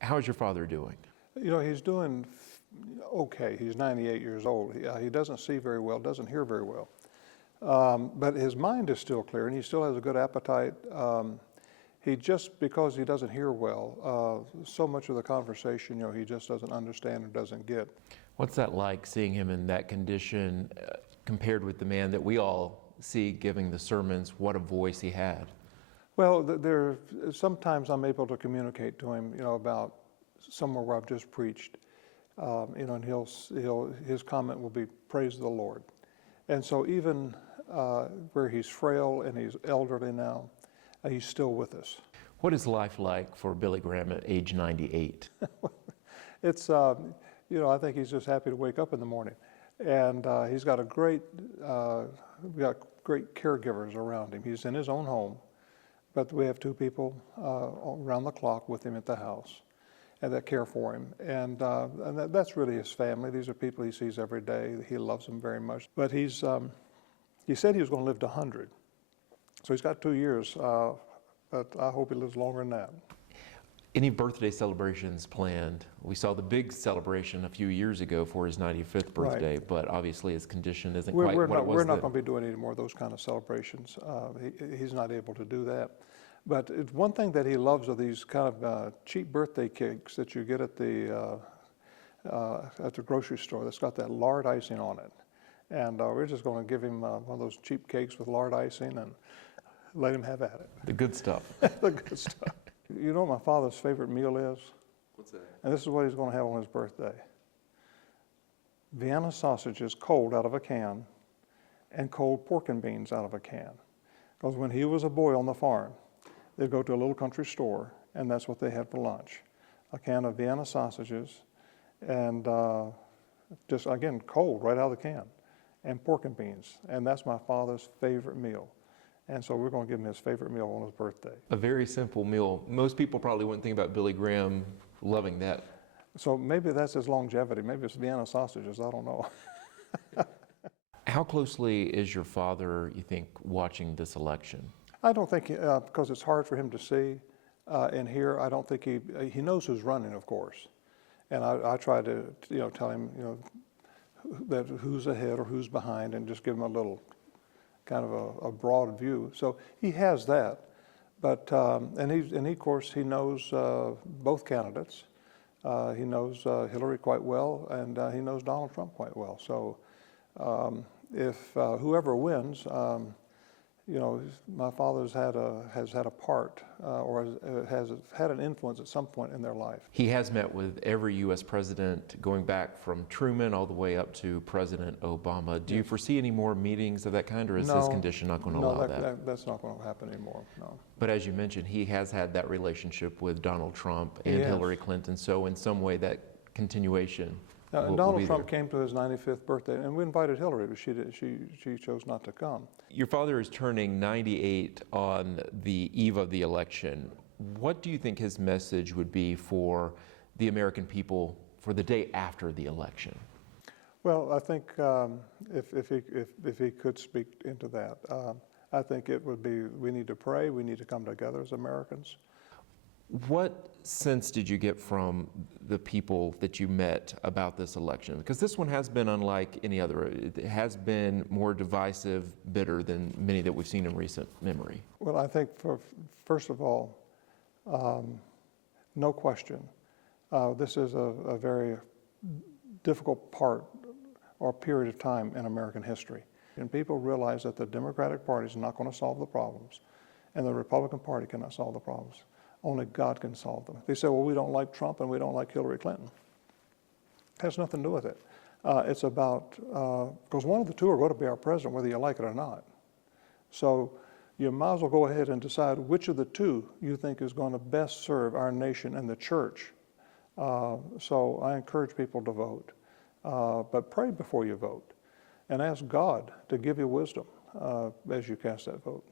How's your father doing? You know, he's doing okay. He's 98 years old. He doesn't see very well, doesn't hear very well. But his mind is still clear, and he still has a good appetite. He just, because he doesn't hear well, so much of the conversation, you know, he just doesn't understand or doesn't get. What's that like, seeing him in that condition compared with the man that we all see giving the sermons? What a voice he had. Well, sometimes I'm able to communicate to him, you know, about somewhere where I've just preached, you know, and his comment will be, "Praise the Lord." And so even where he's frail and he's elderly now, he's still with us. What is life like for Billy Graham at age 98? It's, you know, I think he's just happy to wake up in the morning. And he's got we got great caregivers around him. He's in his own home, but we have two people around the clock with him at the house and that care for him. And that's really his family. These are people he sees every day. He loves them very much. But he said he was going to live to 100. So he's got 2 years, but I hope he lives longer than that. Any birthday celebrations planned? We saw the big celebration a few years ago for his 95th birthday, right. But obviously his condition isn't quite what it was. We're not going to be doing any more of those kind of celebrations. He's not able to do that. But one thing that he loves are these kind of cheap birthday cakes that you get at the grocery store that's got that lard icing on it. And we're just going to give him one of those cheap cakes with lard icing and let him have at it. The good stuff. The good stuff. You know what my father's favorite meal is? What's that? And this is what he's going to have on his birthday. Vienna sausages cold out of a can and cold pork and beans out of a can. Because when he was a boy on the farm, they'd go to a little country store, and that's what they had for lunch. A can of Vienna sausages and just, again, cold right out of the can, and pork and beans. And that's my father's favorite meal. And so we're going to give him his favorite meal on his birthday. A very simple meal. Most people probably wouldn't think about Billy Graham loving that. So maybe that's his longevity. Maybe it's Vienna sausages. I don't know. How closely is your father, you think, watching this election? I don't think, because it's hard for him to see and hear, I don't think he knows who's running, of course. And I try to, you know, tell him, you know, that who's ahead or who's behind, and just give him a little kind of a broad view. So he has that, but and of course he knows both candidates. He knows Hillary quite well, and he knows Donald Trump quite well. So if whoever wins, you know, my father's has had a part or has had an influence at some point in their life. He has met with every U.S. president, going back from Truman all the way up to President Obama. Do you foresee any more meetings of that kind, or is his condition not going to allow that? That's not going to happen anymore, no. But as you mentioned, he has had that relationship with Donald Trump and Hillary Clinton, so in some way that continuation Donald Trump came to his 95th birthday, and we invited Hillary, but she chose not to come. Your father is turning 98 on the eve of the election. What do you think his message would be for the American people for the day after the election? Well, I think if he could speak into that, I think it would be, we need to pray, we need to come together as Americans. What sense did you get from the people that you met about this election? Because this one has been unlike any other. It has been more divisive, bitter than many that we've seen in recent memory. Well, I think first of all, no question, this is a very difficult part or period of time in American history. And people realize that the Democratic Party is not going to solve the problems, and the Republican Party cannot solve the problems. Only God can solve them. They say, well, we don't like Trump and we don't like Hillary Clinton. It has nothing to do with it. It's about, because one of the two are going to be our president, whether you like it or not. So you might as well go ahead and decide which of the two you think is going to best serve our nation and the church. So I encourage people to vote. But pray before you vote and ask God to give you wisdom as you cast that vote.